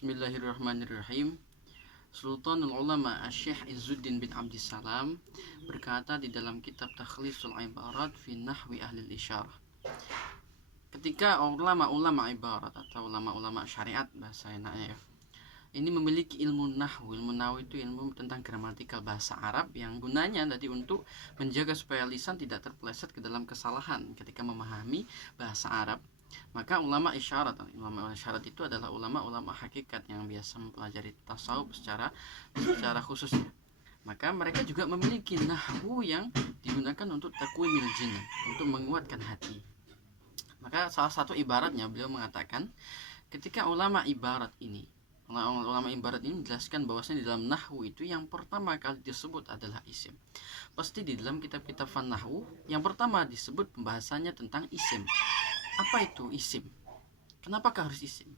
Bismillahirrahmanirrahim. Sultanul Ulama Syekh Izzuddin bin Abdissalam berkata di dalam kitab Takhlisul Ibarat fi Nahwi Ahli Isyarah. Ketika ulama-ulama ibarat atau ulama-ulama syariat bahasa enaknya ya, ini memiliki ilmu nahwu. Ilmu nahwu itu ilmu tentang gramatikal bahasa Arab yang gunanya tadi untuk menjaga supaya lisan tidak terpeleset ke dalam kesalahan ketika memahami bahasa Arab. Maka ulama isyarat itu adalah ulama-ulama hakikat yang biasa mempelajari tasawuf secara khusus. Maka mereka juga memiliki nahwu yang digunakan untuk takwimil jinan, untuk menguatkan hati. Maka salah satu ibaratnya beliau mengatakan, ketika ulama ibarat ini menjelaskan bahwasanya di dalam nahwu itu yang pertama kali disebut adalah isim. Pasti di dalam kitab-kitab fan nahwu yang pertama disebut pembahasannya tentang isim. Apa itu isim? Kenapakah harus isim?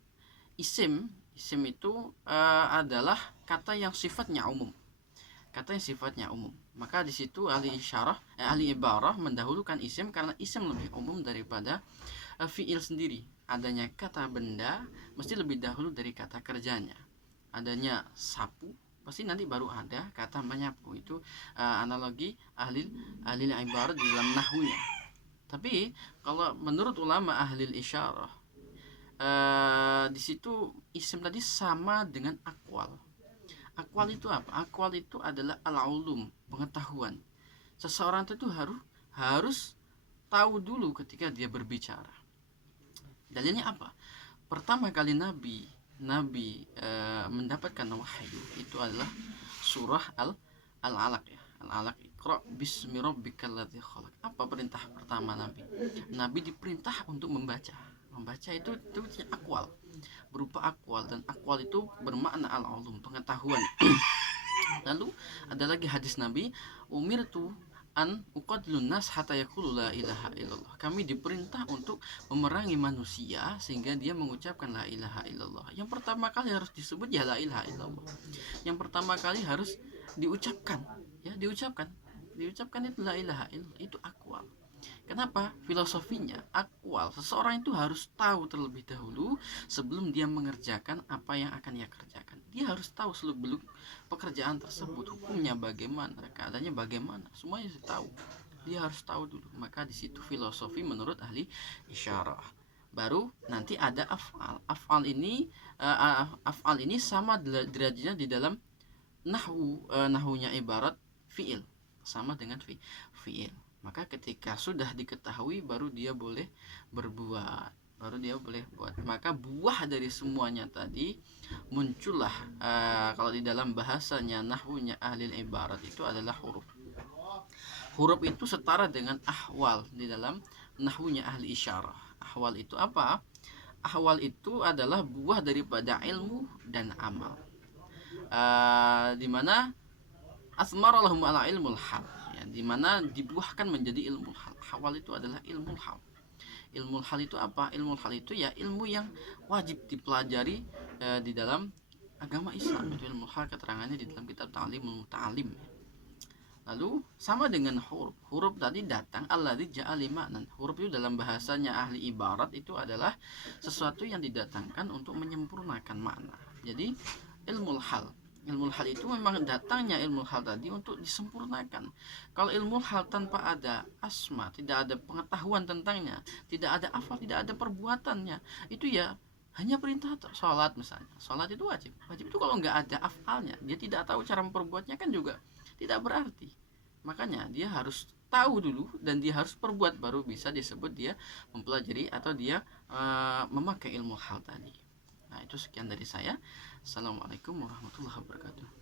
Isim itu adalah kata yang sifatnya umum. Maka di situ ahli ibarah mendahulukan isim karena isim lebih umum daripada fiil sendiri. Adanya kata benda mesti lebih dahulu dari kata kerjanya. Adanya sapu pasti nanti baru ada kata menyapu. Itu analogi ahli ibarah di dalam nahwunya. Tapi kalau menurut ulama ahli isyarah, di situ isim tadi sama dengan akwal. Akwal itu apa? Akwal itu adalah al-ulum, pengetahuan. Seseorang itu harus tahu dulu ketika dia berbicara. Dalilnya apa? Pertama kali Nabi mendapatkan wahyu itu adalah surah Al-Alaq ya. Al-Alaq, Iqra bismi rabbikal ladzi khalaq. Apa perintah pertama Nabi? Nabi diperintah untuk membaca. Membaca itu akwal, berupa akwal, dan akwal itu bermakna al-ulum, pengetahuan. Lalu ada lagi hadis Nabi, umirtu an uqatilun nas hatta yaqulu la ilaha illallah. Kami diperintah untuk memerangi manusia sehingga dia mengucapkan la ilaha illallah. Yang pertama kali harus disebut ya la ilaha illallah. Yang pertama kali harus diucapkan itu la ilaha illallah, itu akwal. Kenapa? Filosofinya akwal, seseorang itu harus tahu terlebih dahulu sebelum dia mengerjakan apa yang akan dia kerjakan. Dia harus tahu seluk-beluk pekerjaan tersebut, hukumnya bagaimana, keadaannya bagaimana, semuanya harus tahu. Dia harus tahu dulu. Maka di situ filosofi menurut ahli isyarah. Baru nanti ada af'al. Af'al ini sama derajatnya di dalam nahwunya ibarat fiil, sama dengan fiil. Maka ketika sudah diketahui baru dia boleh berbuat, maka buah dari semuanya tadi muncullah kalau di dalam bahasanya nahwunya ahli ibarat itu adalah huruf. Huruf itu setara dengan ahwal di dalam nahwunya ahli isyarah. Ahwal itu apa? Ahwal itu adalah buah daripada ilmu dan amal, dimana asmaralahum ala ilmul hal, dimana dibuahkan menjadi ilmu hal. Hawal itu adalah ilmu hal. Ilmu hal itu apa? Ilmu hal itu ya ilmu yang wajib dipelajari di dalam agama Islam. Itu ilmu hal, keterangannya di dalam kitab Ta'limul Muta'alim. Lalu sama dengan huruf. Huruf tadi datang alladzi ja'ali ma'nan. Huruf itu dalam bahasanya ahli ibarat itu adalah sesuatu yang didatangkan untuk menyempurnakan makna. Jadi ilmu hal itu memang datangnya ilmu hal tadi untuk disempurnakan. Kalau ilmu hal tanpa ada asma, tidak ada pengetahuan tentangnya, tidak ada afal, tidak ada perbuatannya, itu ya hanya perintah. Sholat misalnya, sholat itu wajib itu kalau nggak ada afalnya, dia tidak tahu cara memperbuatnya, kan juga tidak berarti. Makanya dia harus tahu dulu dan dia harus perbuat, baru bisa disebut dia mempelajari atau dia memakai ilmu hal tadi. Nah, itu sekian dari saya. Assalamualaikum warahmatullahi wabarakatuh.